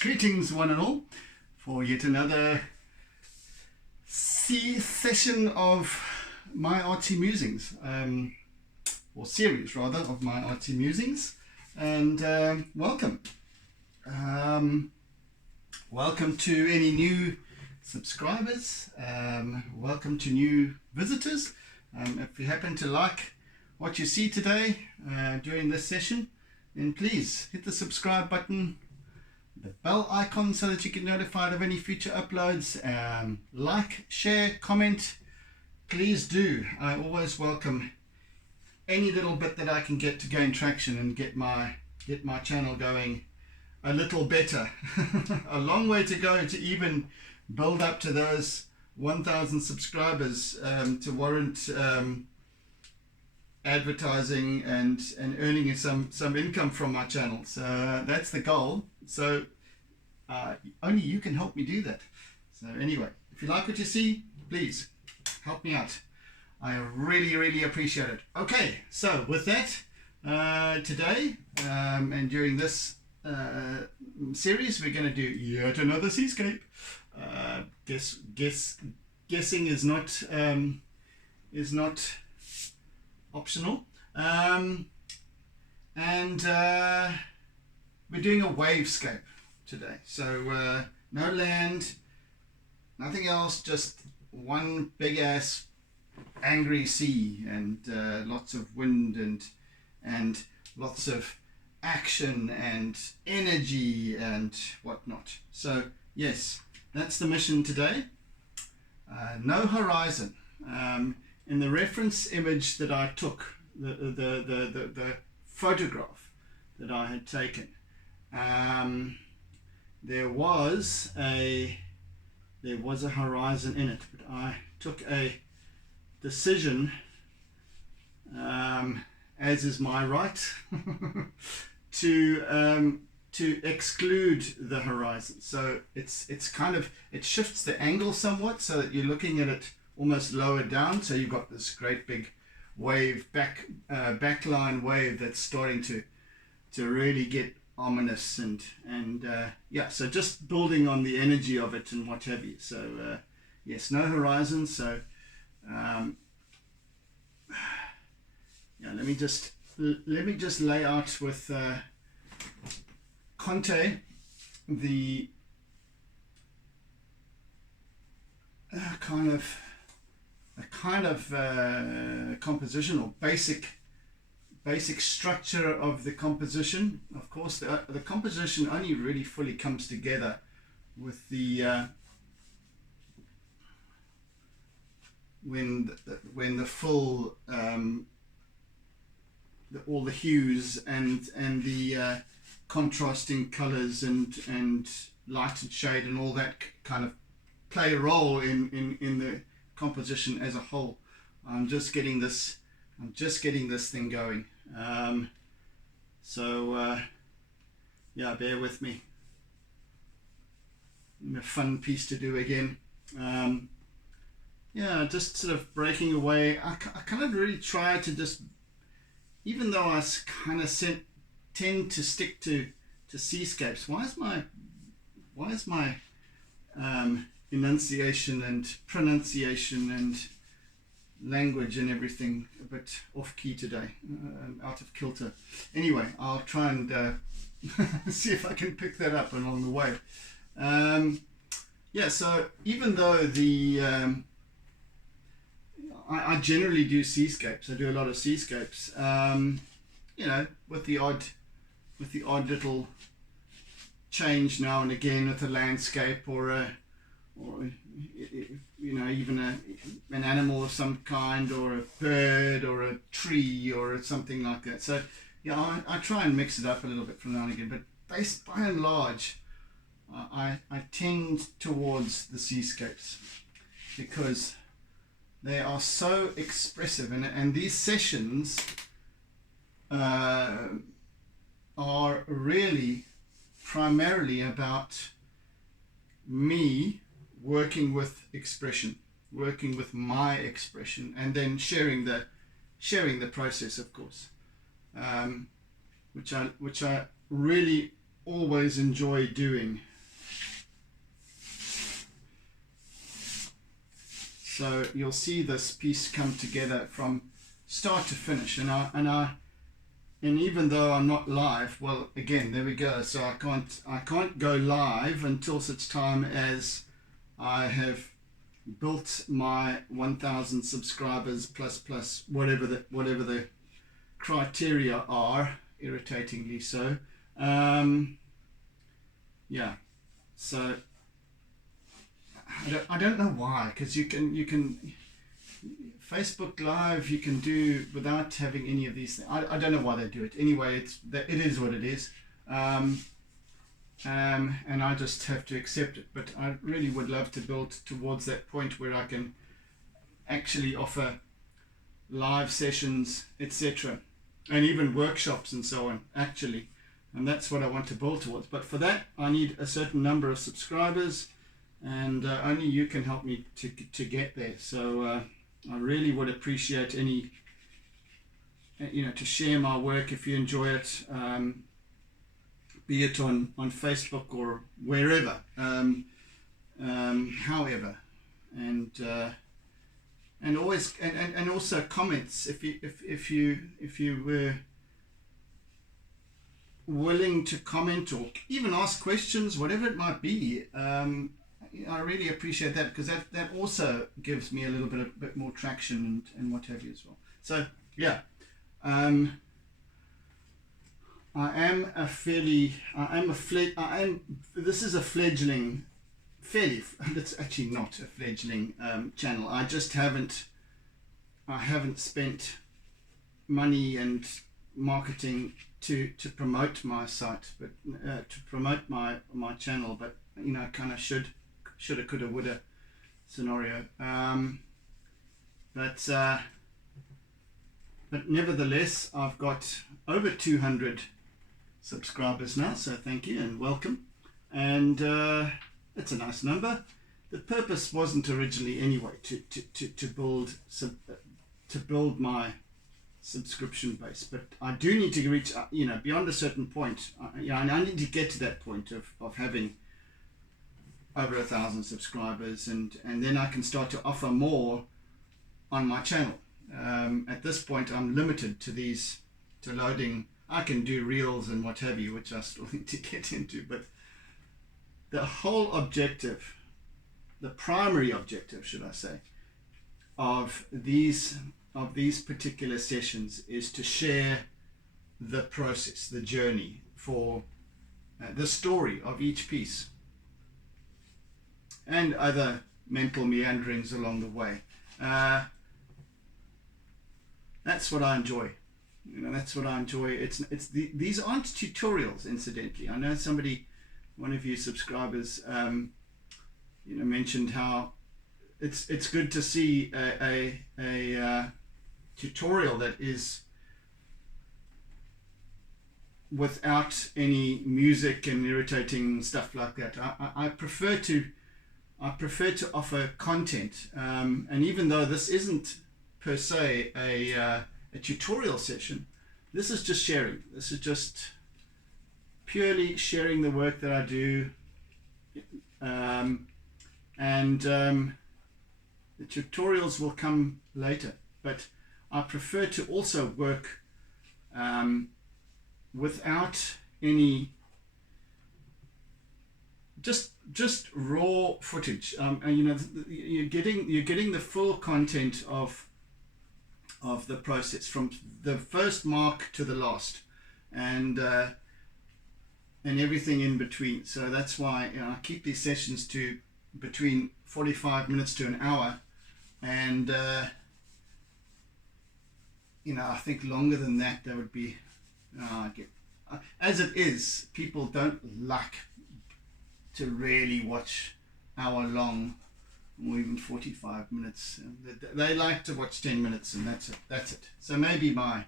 Greetings one and all for yet another session of my Artsy Musings, or series rather of my Artsy Musings, and welcome. Welcome to any new subscribers, welcome to new visitors. If you happen to like what you see today during this session, then please hit the subscribe button, the bell icon, so that you get notified of any future uploads. Like, share, comment, please do. I always welcome any little bit that I can get to gain traction and get my channel going a little better. A long way to go to even build up to those 1,000 subscribers to warrant advertising and earning some income from my channel. So that's the goal. So only you can help me do that. So anyway, if you like what you see, please help me out. I really appreciate it. Okay, so with that, today and during this series, we're going to do yet another seascape. Guessing is not optional, and we're doing a wavescape today. So no land, nothing else, just one big ass angry sea, and lots of wind and lots of action and energy and whatnot. So yes, that's the mission today. No horizon. In the reference image that I took, the photograph that I had taken, there was a horizon in it, but I took a decision, as is my right, to exclude the horizon. So it's kind of, it shifts the angle somewhat so that you're looking at it almost lower down. So you've got this great big wave, backline wave that's starting to really get ominous, and yeah, so just building on the energy of it and what have you. So yes, no horizon. So yeah, let me just lay out with conté the kind of composition, or basic structure of the composition. Of course, the composition only really fully comes together with the when the full all the hues and the contrasting colors and light and shade and all that kind of play a role in the composition as a whole. I'm just getting this thing going. Yeah, bear with me. A fun piece to do again. Yeah, just sort of breaking away. I kind of really try to just, even though I kind of tend to stick to seascapes. Why is my enunciation and pronunciation and language and everything a bit off key today, out of kilter? Anyway, I'll try and see if I can pick that up along the way. Yeah, so even though I generally do seascapes, I do a lot of seascapes, you know, with the odd little change now and again, with a landscape or you know, even an animal of some kind, or a bird or a tree or something like that. So yeah, I try and mix it up a little bit from now and again, but by and large, I tend towards the seascapes because they are so expressive, and these sessions are really primarily about me working with expression, working with my expression, and then sharing the process, of course, which I really always enjoy doing. So you'll see this piece come together from start to finish, and even though I'm not live, well, again, there we go. So I can't go live until such time as I have built my 1,000 subscribers plus whatever the criteria are, irritatingly so. Yeah, so I don't know why, because you can Facebook Live you can do without having any of these things. I don't know why they do it. Anyway, it is what it is, and I just have to accept it. But I really would love to build towards that point where I can actually offer live sessions, etc., and even workshops and so on, actually. And that's what I want to build towards. But for that, I need a certain number of subscribers, and only you can help me to get there. So I really would appreciate any, to share my work if you enjoy it, be it on Facebook or wherever, however, and always and also comments if you were willing to comment or even ask questions, whatever it might be. I really appreciate that, because that also gives me a little bit more traction and what have you as well. So yeah, this is a fledgling, it's actually not a fledgling channel. I haven't spent money and marketing to promote my site, but to promote my channel, but kind of shoulda, coulda, woulda scenario. But nevertheless, I've got over 200 subscribers now, so thank you and welcome. And it's a nice number. The purpose wasn't originally anyway to build my subscription base, but I do need to reach beyond a certain point. I need to get to that point of having over 1,000 subscribers, and then I can start to offer more on my channel. At this point, I'm limited to loading. I can do reels and what have you, which I still need to get into, but the whole objective, the primary objective, should I say, of these particular sessions is to share the process, the journey, for the story of each piece, and other mental meanderings along the way. That's what I enjoy. That's what I enjoy. These aren't tutorials, incidentally. I know one of you subscribers, mentioned how it's good to see a tutorial that is without any music and irritating stuff like that. I prefer to offer content, and even though this isn't per se a tutorial session, this is just sharing. This is just purely sharing the work that I do, and the tutorials will come later, but I prefer to also work without any, just raw footage, and you're getting the full content of the process from the first mark to the last, and everything in between. So that's why I keep these sessions to between 45 minutes to an hour, and I think longer than that there would be as it is, people don't like to really watch hour-long or even 45 minutes. They like to watch 10 minutes, and that's it. So maybe I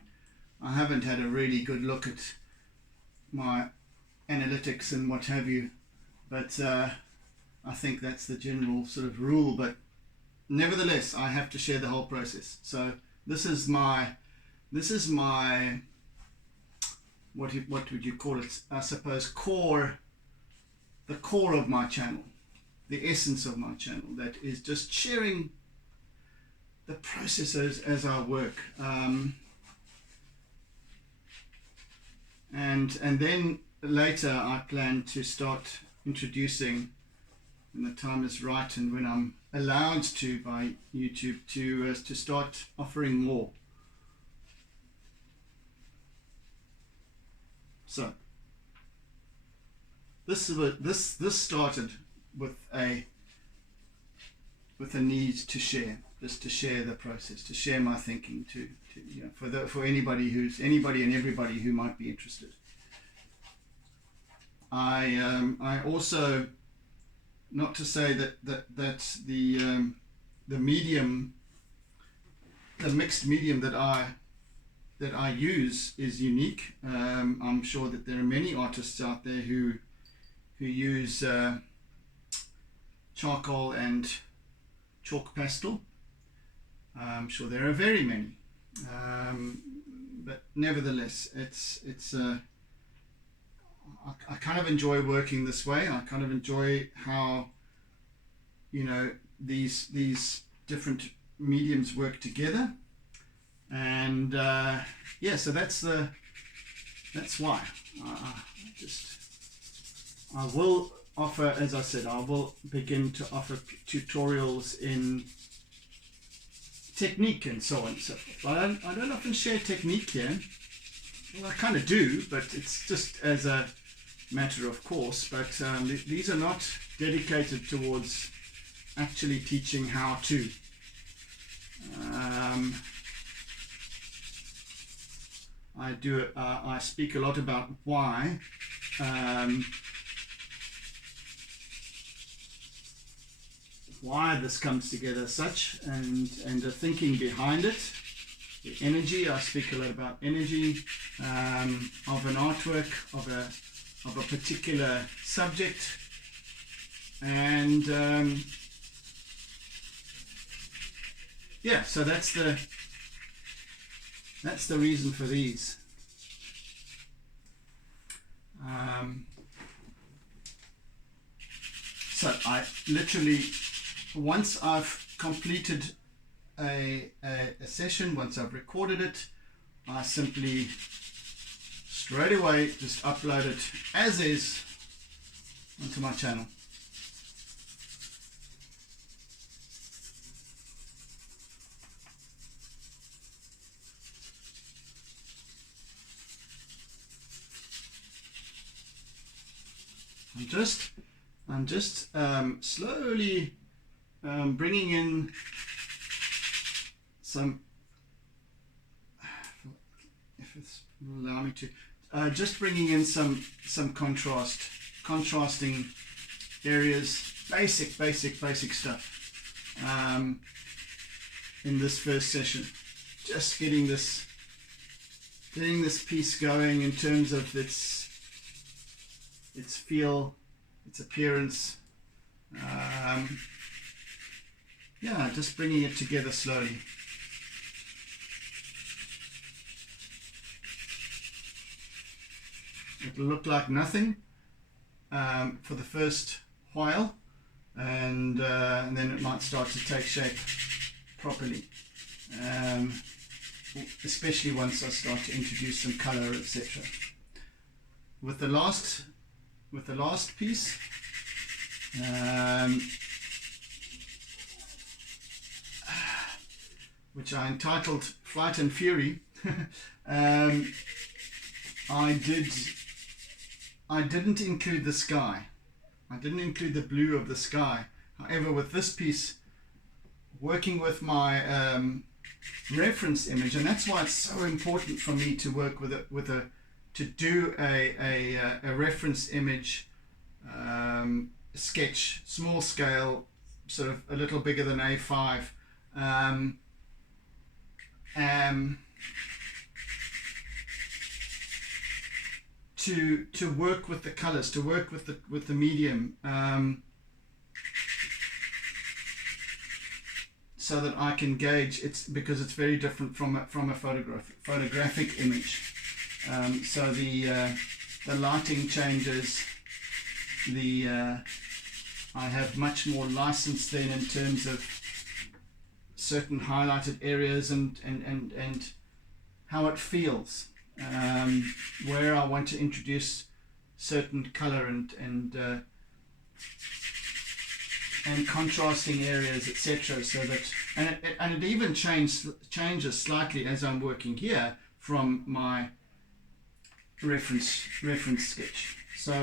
haven't had a really good look at my analytics and what have you, but I think that's the general sort of rule. But nevertheless, I have to share the whole process. So this is my what would you call it? I suppose the core of my channel, the essence of my channel, that is just sharing process as I work, and then later I plan to start introducing, when the time is right and when I'm allowed to by YouTube, to start offering more. So this started with a need to share, just to share the process, to share my thinking, to you know, for anybody and everybody who might be interested. I also, not to say that the medium, the mixed medium that I use is unique. I'm sure that there are many artists out there who use charcoal and chalk pastel. I'm sure there are very many, but nevertheless, I kind of enjoy working this way. I kind of enjoy how, you know, these different mediums work together, and yeah, so that's why I will offer, as I said, I will begin to offer tutorials in technique and so on and so forth. I don't often share technique here. Well, I kind of do, but it's just as a matter of course. But these are not dedicated towards actually teaching how to. I speak a lot about why. Why this comes together such, and the thinking behind it, the energy. I speak a lot about energy of an artwork, of a particular subject, and yeah, so that's the reason for these. So I literally, once I've completed a session, once I've recorded it, I simply straight away just upload it as is onto my channel. I'm just slowly bringing in some, if it's will allow me to, just bringing in some contrasting areas, basic stuff in this first session. Just getting this piece going in terms of its feel, its appearance. Yeah, just bringing it together slowly. It'll look like nothing for the first while, and then it might start to take shape properly, especially once I start to introduce some color, etc. With the last piece, which I entitled Flight and Fury, I didn't include the sky. I didn't include the blue of the sky. However, with this piece, working with my reference image, and that's why it's so important for me to work to do a reference image sketch, small scale, sort of a little bigger than A5. To work with the colors, to work with the medium, so that I can gauge because it's very different from a photographic image. So the lighting changes. I have much more license then in terms of certain highlighted areas and how it feels, where I want to introduce certain color and contrasting areas, etc. So that and it even changes slightly as I'm working here from my reference sketch. So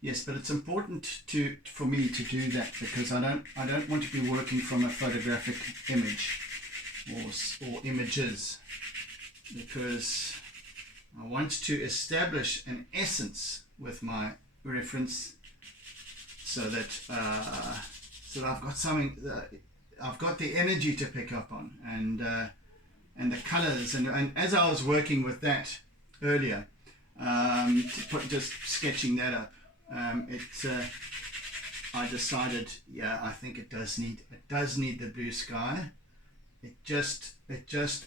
yes, but it's important for me to do that, because I don't want to be working from a photographic image or images, because I want to establish an essence with my reference, so that I've got something, I've got the energy to pick up on, and the colors, and as I was working with that earlier, just sketching that up, I decided, yeah, I think it does need the blue sky. It just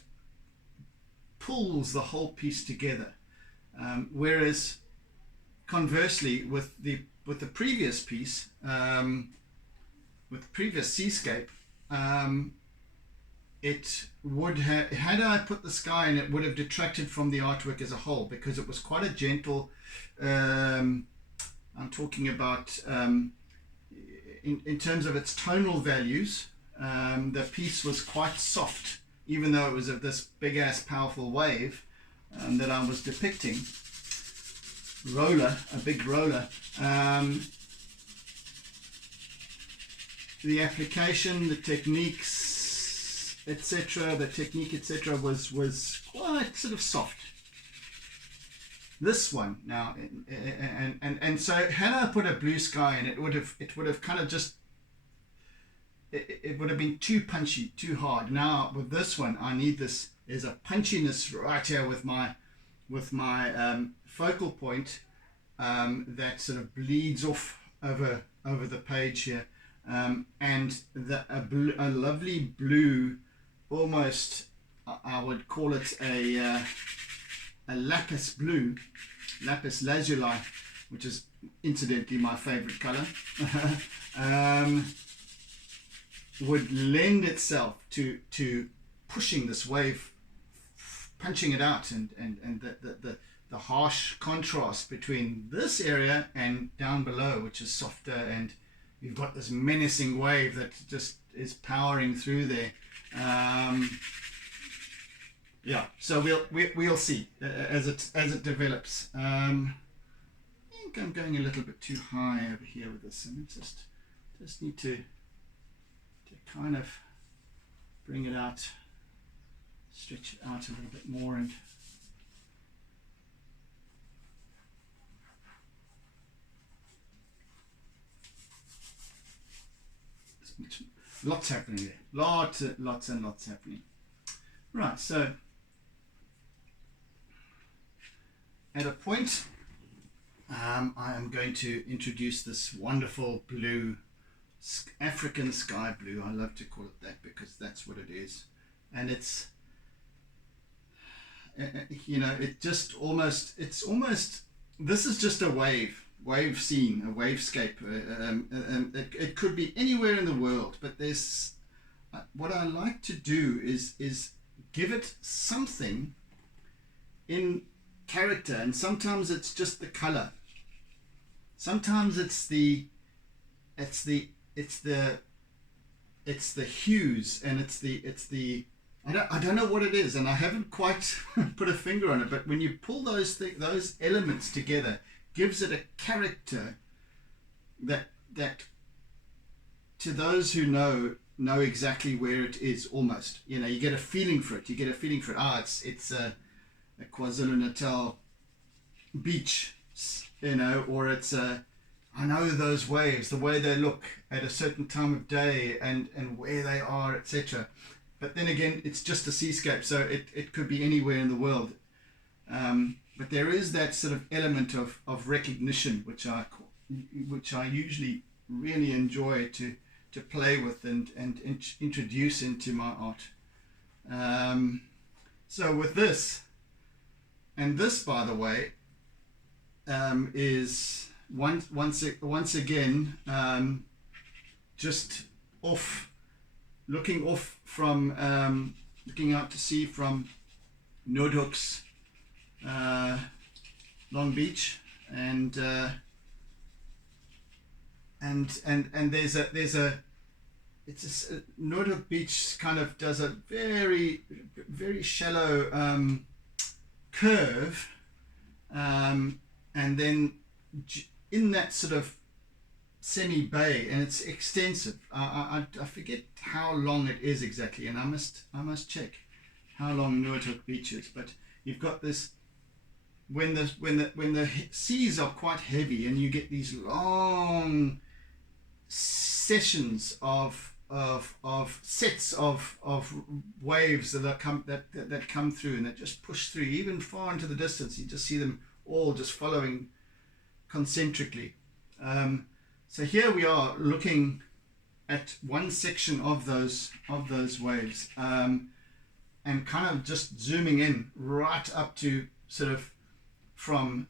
pulls the whole piece together, whereas conversely with the previous piece, with the previous seascape, it would have, had I put the sky in, it would have detracted from the artwork as a whole, because it was quite a gentle, I'm talking about in terms of its tonal values, the piece was quite soft, even though it was of this big ass powerful wave that I was depicting. A big roller. The application, the techniques, etc., was quite sort of soft. This one now, and so had I put a blue sky in, it would have kind of just, it would have been too punchy, too hard. Now with this one, I need this, there's a punchiness right here with my focal point, that sort of bleeds off over the page here, and a lovely blue, almost, I would call it a lapis blue, lapis lazuli, which is incidentally my favorite color, would lend itself to pushing this wave, punching it out, and the harsh contrast between this area and down below, which is softer, and you've got this menacing wave that just is powering through there. Yeah, so we'll see as it develops. I think I'm going a little bit too high over here with this, and just need to kind of bring it out, stretch it out a little bit more, and lots happening there. Lots and lots happening. Right, so at a point, I am going to introduce this wonderful blue, African sky blue. I love to call it that because that's what it is, and it's, it's almost, this is just a wave scene, a wavescape. It could be anywhere in the world, but there's, what I like to do is give it something in character, and sometimes it's just the color, sometimes it's the hues, and it's the I don't know what it is, and I haven't quite put a finger on it, but when you pull those elements together, gives it a character that to those who know exactly where it is, almost, you get a feeling for it. It's a KwaZulu-Natal beach, or it's I know those waves, the way they look at a certain time of day, and where they are, etc. But then again, it's just a seascape, so it could be anywhere in the world. But there is that sort of element of recognition, which I usually really enjoy to play with and introduce into my art. So with this, and this, by the way, is once again just looking off from looking out to sea from Noordhoek's Long Beach, and there's a Noordhoek Beach kind of does a very shallow curve, and then in that sort of semi bay, and it's extensive. I forget how long it is exactly, and I must check how long Noordhoek Beach is. But you've got this, when the seas are quite heavy, and you get these long sessions of sets of waves that come through, and that just push through even far into the distance. You just see them all just following concentrically. So here we are looking at one section of those waves, and kind of just zooming in right up to sort of from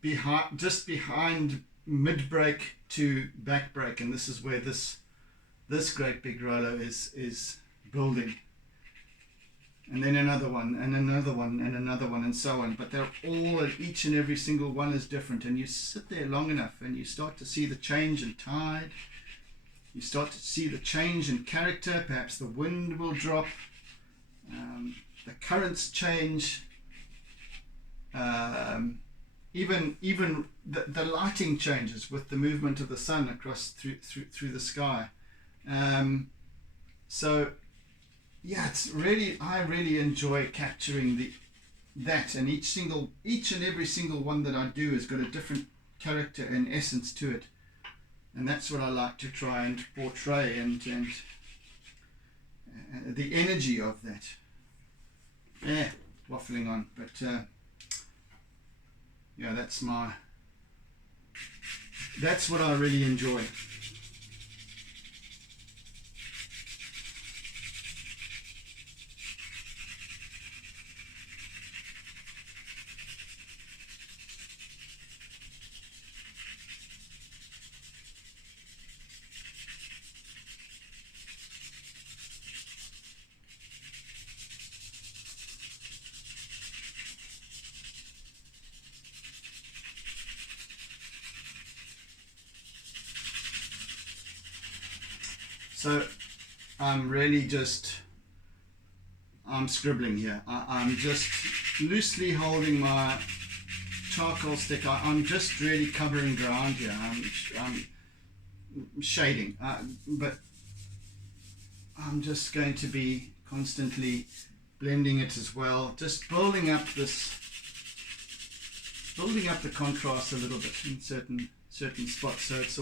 behind mid break to back break, and this is where this great big roller is building, and then another one, and another one, and another one, and so on. But they're all, each and every single one is different, and you sit there long enough and you start to see the change in tide, you start to see the change in character. Perhaps the wind will drop, the currents change, even the lighting changes with the movement of the sun across through the sky. So yeah, I really enjoy capturing that, and each and every single one that I do has got a different character and essence to it, and that's what I like to try and portray, and the energy of that. Yeah, waffling on, but yeah, that's what I really enjoy. So I'm scribbling here. I'm just loosely holding my charcoal stick. I'm just really covering ground here. I'm shading, but I'm just going to be constantly blending it as well, just building up the contrast a little bit in certain spots. So it's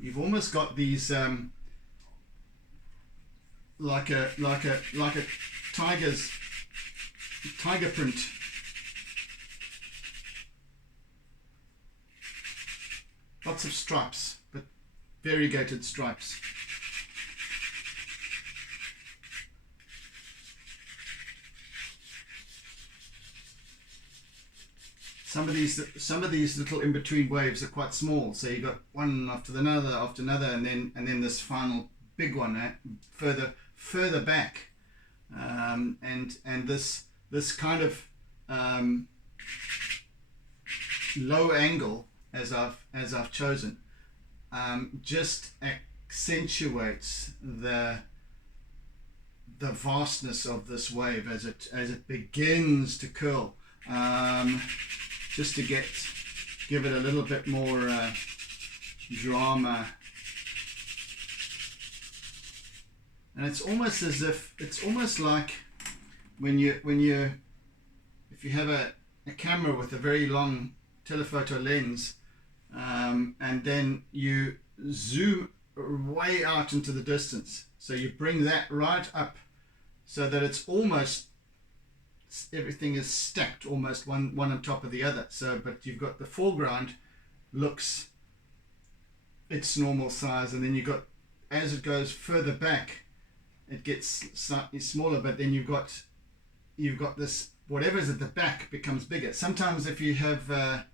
you've almost got these like a tiger print. Lots of stripes, but variegated stripes. Some of these little in-between waves are quite small, so you got one after another, and then this final big one further back, and this kind of low angle as I've chosen just accentuates the vastness of this wave as it begins to curl, just to give it a little bit more drama. And it's almost like if you have a camera with a very long telephoto lens, and then you zoom way out into the distance, so you bring that right up so that it's almost, everything is stacked almost one on top of the other. So, but you've got the foreground looks its normal size, and then you've got, as it goes further back, it gets slightly smaller, but then you've got this, whatever's at the back becomes bigger. Sometimes if you have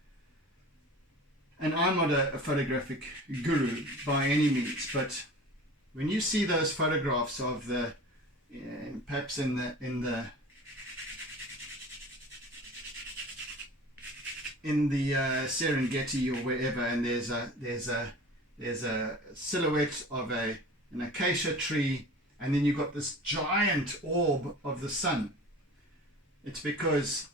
and I'm not a photographic guru by any means, but when you see those photographs of the, perhaps in the Serengeti or wherever, and there's a silhouette of an acacia tree, and then you've got this giant orb of the sun. It's because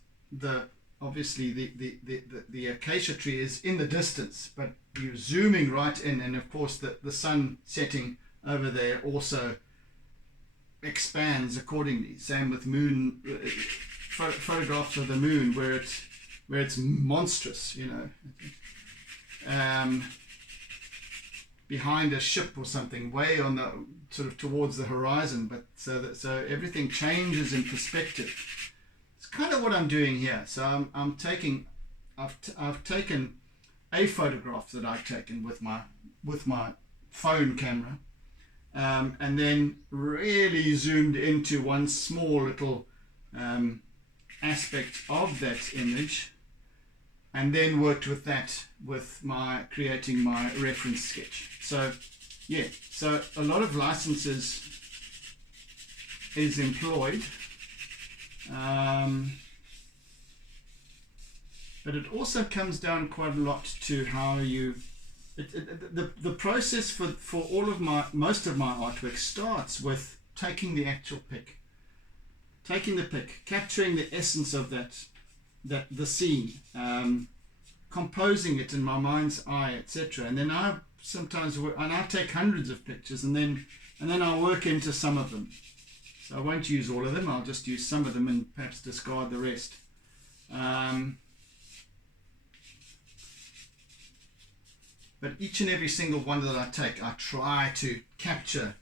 obviously the acacia tree is in the distance, but you're zooming right in, and of course the sun setting over there also expands accordingly. Same with moon photographs of the moon, where it's monstrous, behind a ship or something, way on the sort of towards the horizon, but so everything changes in perspective. It's kind of what I'm doing here. So I've taken a photograph that I've taken with my phone camera, and then really zoomed into one small little aspect of that image, and then worked with that with creating my reference sketch. So yeah, so a lot of licenses is employed, but it also comes down quite a lot to how the process for most of my artwork starts with taking the actual pic, capturing the essence of the scene, composing it in my mind's eye, etc. And then I take hundreds of pictures, and then I'll work into some of them. So I won't use all of them. I'll just use some of them and perhaps discard the rest. But each and every single one that I take, I try to capture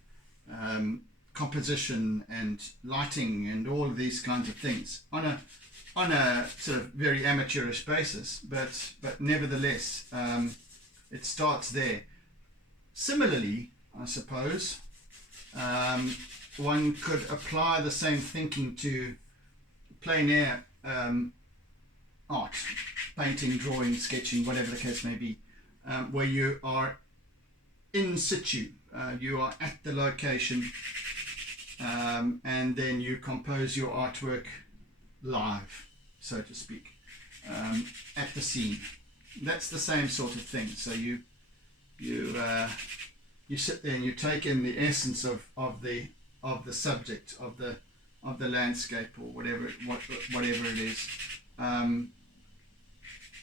composition and lighting and all of these kinds of things on a sort of very amateurish basis, but nevertheless, it starts there. Similarly, I suppose, one could apply the same thinking to plein air art, painting, drawing, sketching, whatever the case may be, where you are in situ, you are at the location, and then you compose your artwork live, so to speak, at the scene. That's the same sort of thing. So you sit there and you take in the essence of the subject, of the landscape, or whatever it is,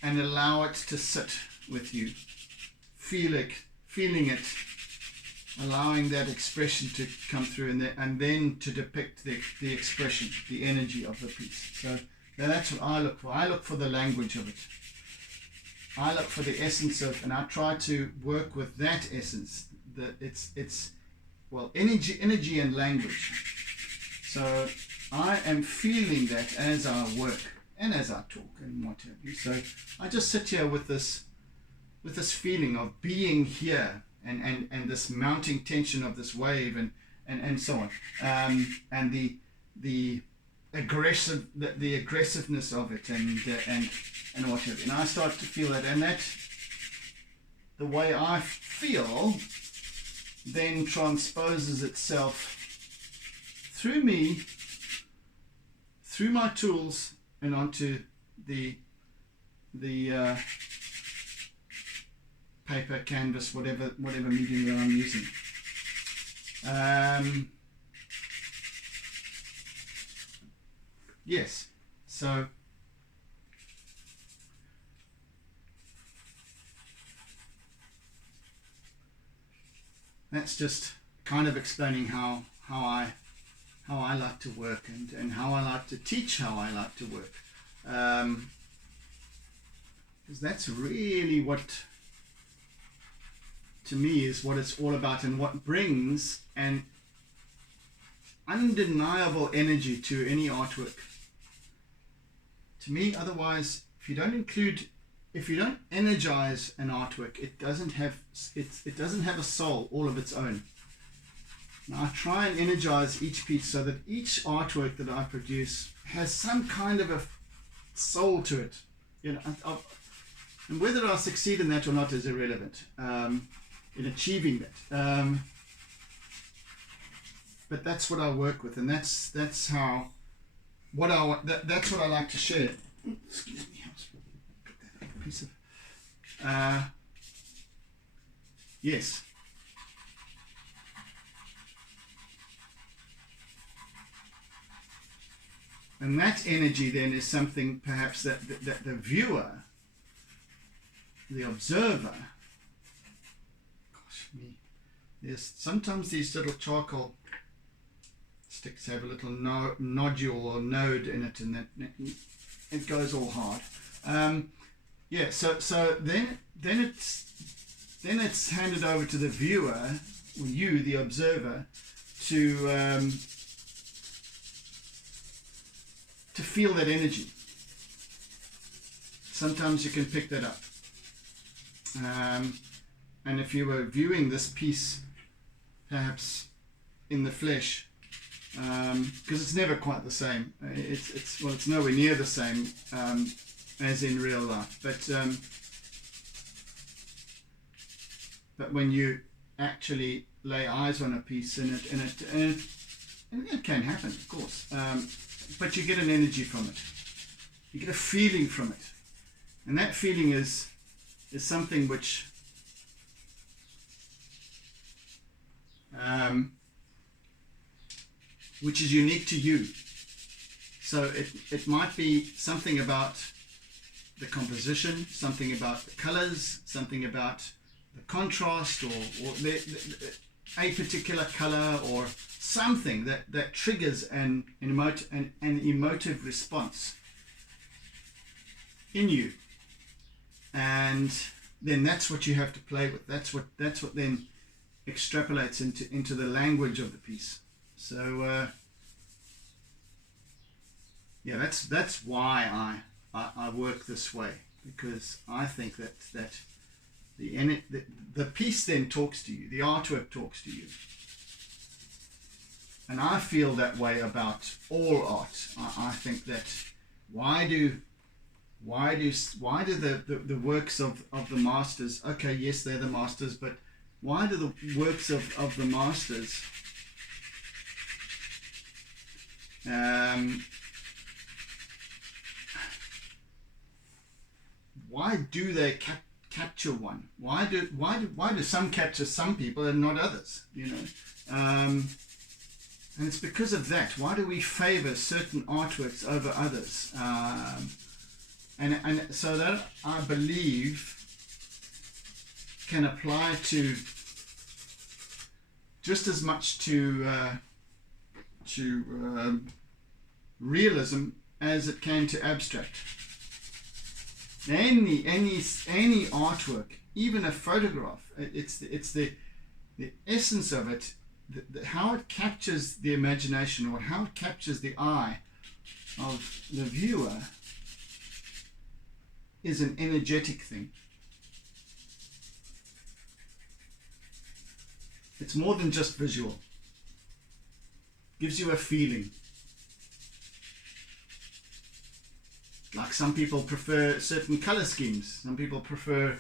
and allow it to sit with you, feeling it, allowing that expression to come through, and then to depict the expression, the energy of the piece. So that's what I look for. I look for the language of it. I look for the essence of, and I try to work with that essence. Energy and language. So I am feeling that as I work and as I talk and what have you. So I just sit here with this feeling of being here, and this mounting tension of this wave, and so on, and the aggressiveness of it, and what have you. And I start to feel that, and that the way I feel then transposes itself through me, through my tools, and onto the paper, canvas, whatever medium that I'm using. Yes, so that's just kind of explaining how I like to work, and how I like to teach how I like to work, because that's really what, to me, is what it's all about, and what brings an undeniable energy to any artwork. To me, otherwise, if you don't energize an artwork, it doesn't have a soul all of its own. Now, I try and energize each piece so that each artwork that I produce has some kind of a soul to it. And whether I'll succeed in that or not is irrelevant, in achieving that. But that's what I work with, and that's how that's what I like to share. Excuse me, I'll put that up, piece of yes. And that energy then is something perhaps that the viewer, the observer, gosh me, there's sometimes these little charcoal sticks have a little nodule or node in it, and that it goes all hard. Yeah, so then it's handed over to the viewer, or you, the observer, to feel that energy. Sometimes you can pick that up. And if you were viewing this piece perhaps in the flesh, because it's never quite the same, it's nowhere near the same as in real life, but when you actually lay eyes on a piece, and it can happen, of course, but you get an energy from it, you get a feeling from it, and that feeling is something which is unique to you. So it might be something about the composition, something about the colors, something about the contrast, or a particular color, or something that triggers an emotive response in you, and then that's what you have to play with. That's what then extrapolates into the language of the piece. So yeah, that's why I work this way, because I think that the piece then talks to you, the artwork talks to you, and I feel that way about all art. I think that why do the works of the masters, okay, yes, they're the masters, but why do the works of the masters why do they capture one? Why do some capture some people and not others? And it's because of that. Why do we favor certain artworks over others? And so that, I believe, can apply to just as much to realism as it can to abstract. Any artwork, even a photograph, it's the essence of it, how it captures the imagination, or how it captures the eye of the viewer, is an energetic thing. It's more than just visual. Gives you a feeling. Like some people prefer certain color schemes. Some people prefer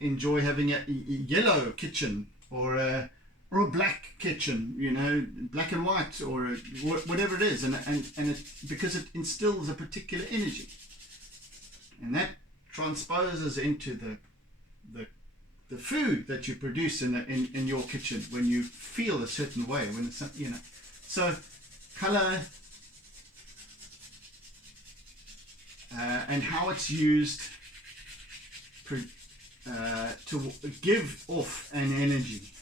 enjoy having a yellow kitchen, or a black kitchen, black and white, or whatever it is, and it, because it instills a particular energy, and that transposes into the food that you produce in your kitchen when you feel a certain way, when it's, so color and how it's used to give off an energy.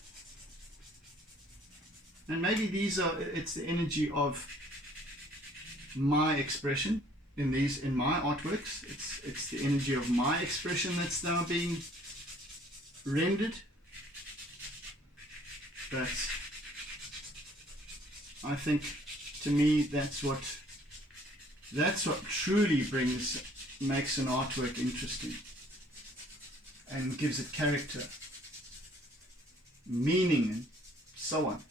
And maybe it's the energy of my expression in my artworks. It's the energy of my expression that's now being rendered. But I think, to me, that's what truly makes an artwork interesting and gives it character, meaning, and so on.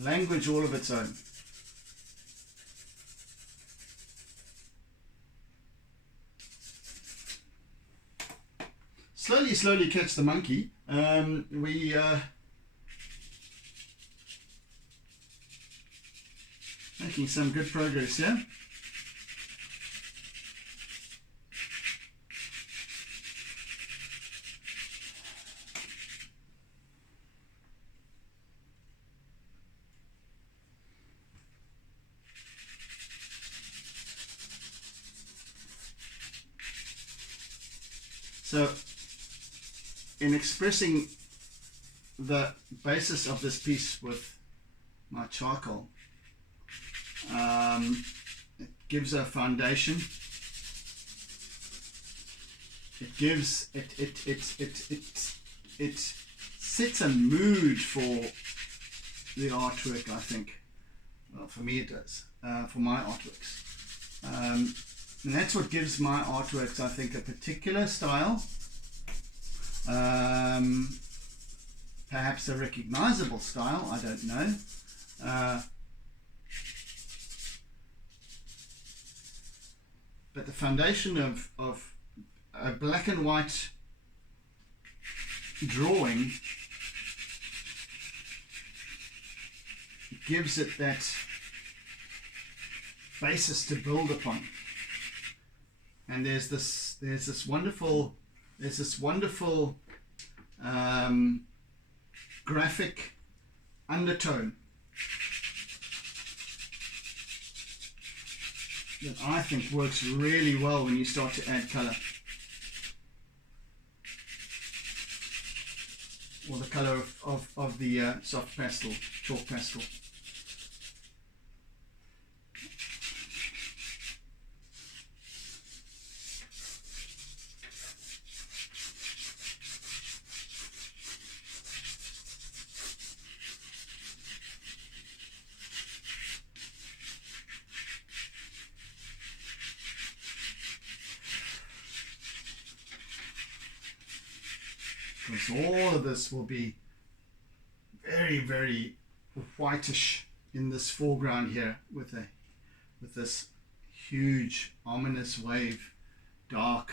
Language all of its own. slowly catch the monkey. Making some good progress here. So, in expressing the basis of this piece with my charcoal, it gives a foundation. It sets a mood for the artwork, I think. Well, for me it does. For my artworks. And that's what gives my artworks, I think, a particular style. Perhaps a recognizable style, I don't know. But the foundation of a black and white drawing gives it that basis to build upon. And there's this wonderful graphic undertone that I think works really well when you start to add color, or the color of the soft pastel, chalk pastel. Because all of this will be very, very whitish in this foreground here with this huge ominous wave, dark,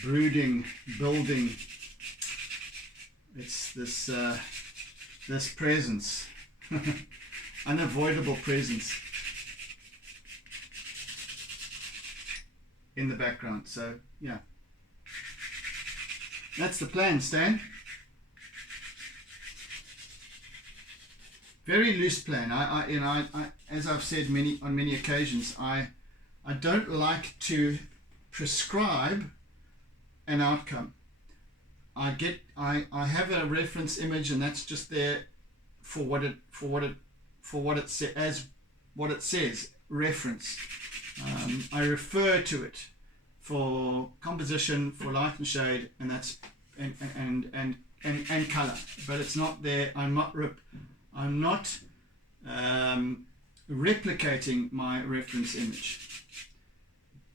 brooding, building. It's this this presence, unavoidable presence in the background. So yeah. That's the plan, Stan. Very loose plan. I as I've said on many occasions, I don't like to prescribe an outcome. I have a reference image, and that's just there for what it says, reference. I refer to it for composition, for light and shade, and that's and color, but it's not there. I'm not replicating my reference image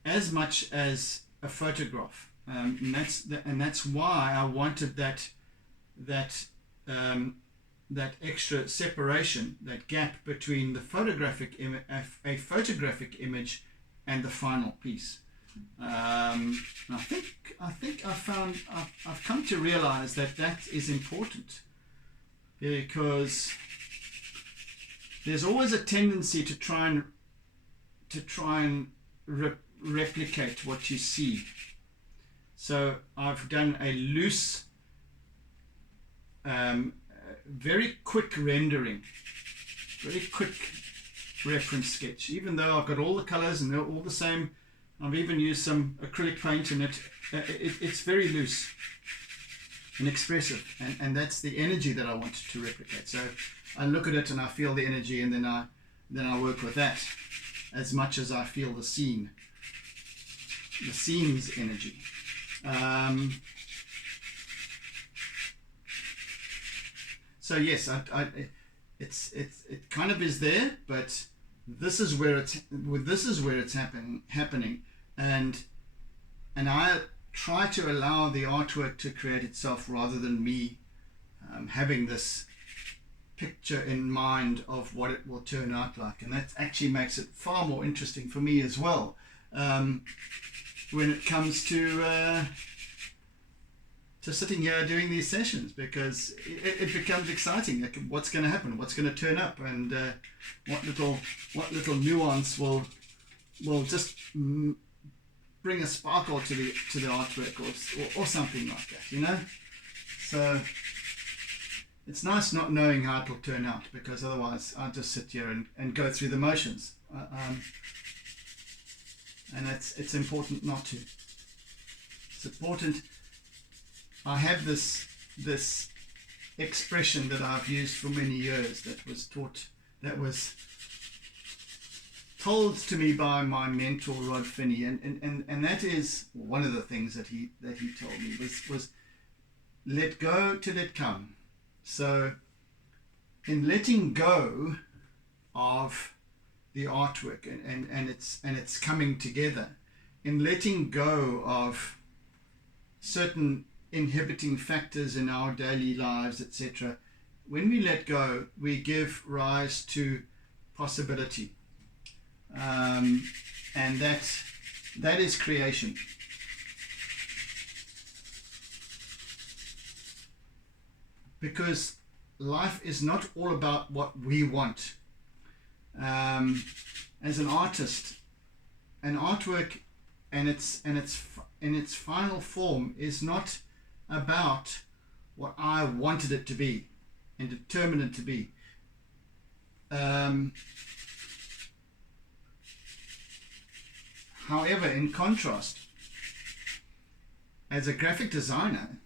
as much as a photograph, and that's why I wanted that extra separation, that gap between the photographic image and the final piece. I think I've come to realize that is important, because there's always a tendency to try and replicate what you see. So I've done a loose, very quick rendering, very quick reference sketch, even though I've got all the colors and they're all the same. I've even used some acrylic paint in it. It's very loose and expressive, and that's the energy that I wanted to replicate. So I look at it and I feel the energy, and then I work with that as much as I feel the scene's energy. So yes, it kind of is there, but this is where it's happening, and I try to allow the artwork to create itself rather than me having this picture in mind of what it will turn out like, and that actually makes it far more interesting for me as well when it comes to sitting here doing these sessions, because it becomes exciting. Like, what's going to happen? What's going to turn up? And what little nuance will just bring a sparkle to the artwork, or something like that, you know. So it's nice not knowing how it'll turn out, because otherwise I'll just sit here and go through the motions. And it's important not to. It's important. I have this expression that I've used for many years, that was told to me by my mentor Rod Finney, and that is one of the things that he told me was let go to let come. So in letting go of the artwork and it's coming together, in letting go of certain inhibiting factors in our daily lives, etc., when we let go, we give rise to possibility, and that is creation. Because life is not all about what we want. As an artist, an artwork in its final form is not about what I wanted it to be and determined it to be. However, in contrast, as a graphic designer,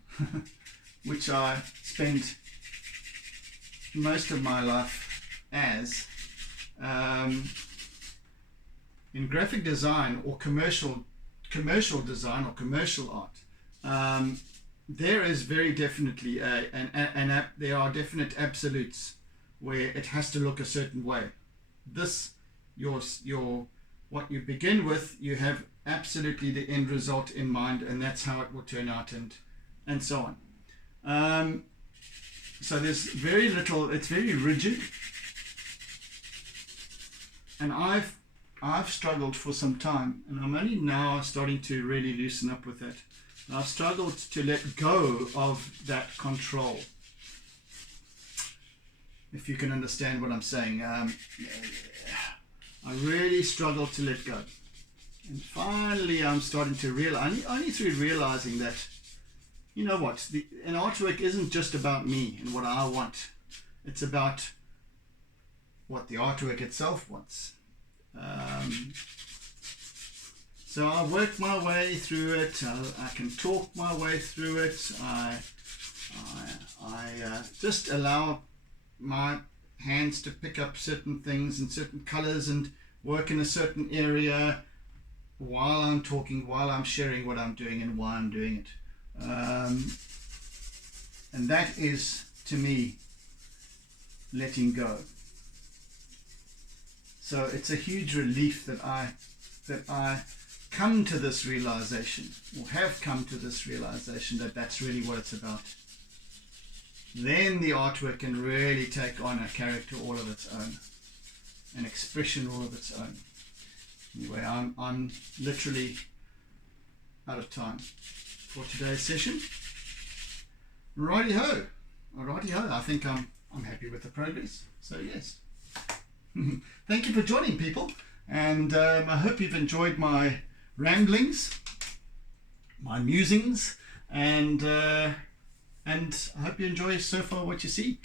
which I spent most of my life as, in graphic design or commercial design or commercial art, there is very definitely there are definite absolutes where it has to look a certain way. What you begin with, you have absolutely the end result in mind, and that's how it will turn out, and so on. So there's very little. It's very rigid, and I've struggled for some time, and I'm only now starting to really loosen up with that. I've struggled to let go of that control, if you can understand what I'm saying. I really struggled to let go, and finally I'm starting to realize, only through realizing that, you know what, an artwork isn't just about me and what I want. It's about what the artwork itself wants. So I work my way through it. I can talk my way through it. I just allow my hands to pick up certain things and certain colors and work in a certain area while I'm talking, while I'm sharing what I'm doing and why I'm doing it. And that is, to me, letting go. So it's a huge relief that I come to this realization, or have come to this realization, that that's really what it's about. Then the artwork can really take on a character all of its own, an expression all of its own. Anyway, I'm literally out of time for today's session. Righty-ho. I think I'm happy with the progress. So yes. Thank you for joining, people, and I hope you've enjoyed my ramblings, my musings, and I hope you enjoy so far what you see.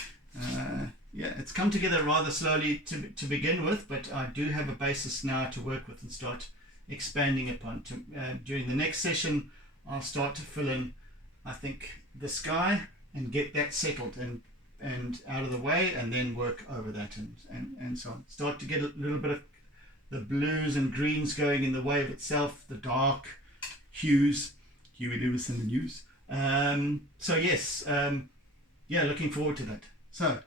Yeah, it's come together rather slowly to begin with, but I do have a basis now to work with and start expanding upon. During the next session, I'll start to fill in, I think, the sky and get that settled and out of the way, and then work over that and so on. Start to get a little bit of the blues and greens going in the wave itself, the dark hues, Huey Lewis and the News. So yes, yeah, looking forward to that. So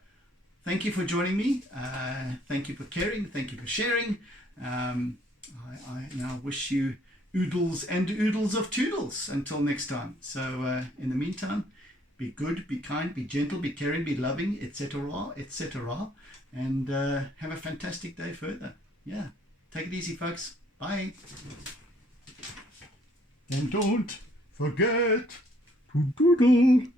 thank you for joining me. Thank you for caring. Thank you for sharing. I now wish you oodles and oodles of toodles until next time. So in the meantime, be good, be kind, be gentle, be caring, be loving, etc., etc. And have a fantastic day further. Yeah, take it easy, folks. Bye. And don't forget Doodle.